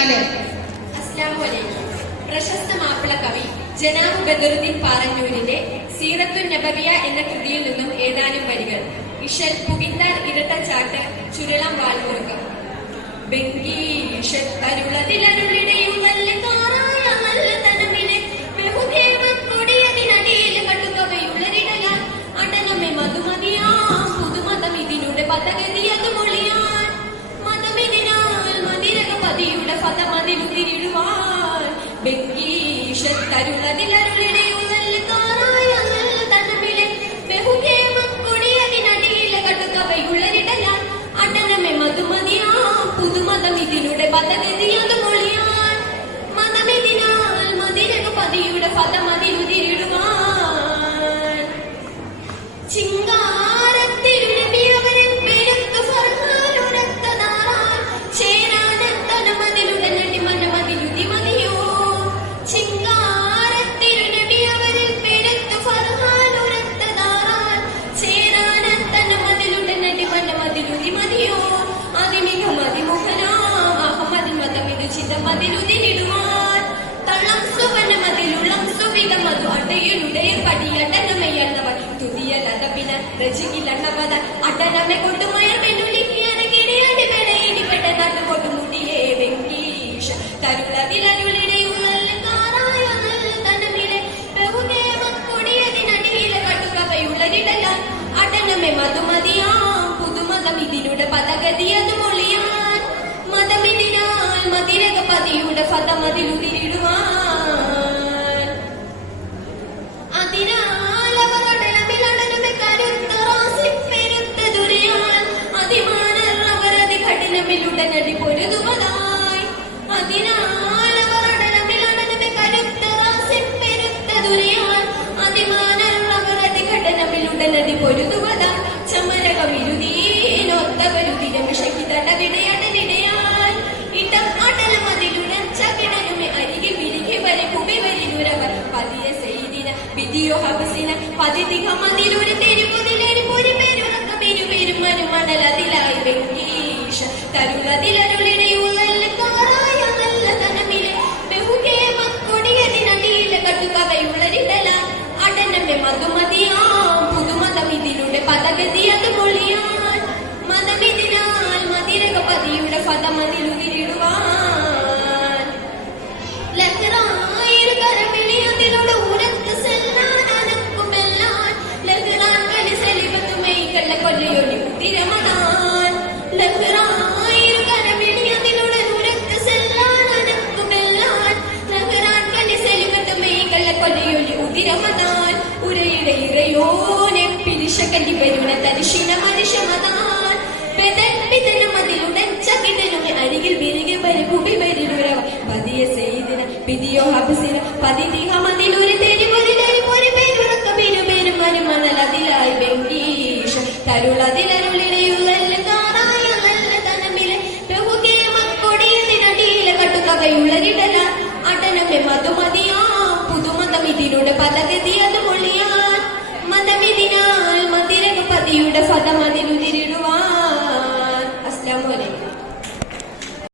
നാല്. പ്രശസ്ത മാപ്പിള കവി ജനാബ് ബദറുദ്ദീൻ പാറന്നൂരിന്റെ സീറത്തുൻ നബവിയ എന്ന കൃതിയിൽ നിന്നും ഏതാനും വരികൾ. ഇഷൽ പുകിന്താർ ഇരട്ടച്ചാട്ട് ചുരുളം ഇഷൽ ബംഗീഷത്തരുളതിലരുളിടയും ഇതിലൂടെ പദഗതിയത് രചികിലണ്ണവത അടനമെ കൊണ്ടുമയർ വെല്ലുലിക്കിയനകിടിയടി വെടയിടിപ്പെട്ട നാട്ടുകൊണ്ടു മുടിയേ വെങ്കീഷ തരുളതിലരുളിടയുള്ളൽ കാറായ തനമിലെ ബഹുദേവ കൊടിയതിനടിയിലെ കട്ടുകവയുള്ളരിടലാൽ അടനമെ മധുമതിയാം പുതുമതം ഇതിലൂടെ പദഗതിയത് മൊഴിയാൻ വിധിയോ ഹബസിന പതിതിക മതിലൂരെ തെരുവുതിലേടി ഒരു പേരും പേരും മരുമണലതിലായി പിരിശ കല്ലി വരുന്ന തരിശിന മനുഷ്യമതാൻ പെതപ്പിതനമതിലുടൻ ചകിടനുമെ അരികിൽ വിരികെ വരെ കുബി പതിയ സെയ്തിന വിധിയോ ഹബസിന പതിതിഹ മതിലൂരി തെരുവതിലരി ഒരു പേരുറക്ക പെരുപേരും മരുമണലതിലായി വെങ്കീഷ തരുളതിലരുളിടയുള്ള കാറായ നല്ല തനമിലെ. ബഹുകേമ കൊടിയതിനടിയിലെ കട്ടുകവയുള്ളരിടല അടനമെ മധുമതിയാ. പുതുമതം ഇതിലൂടെ അത് മൊഴിയാൻ മതമിതിനാൽ മതിരകപതിയുടെ അസ്ലാം അസ്ലാമലൈക്കും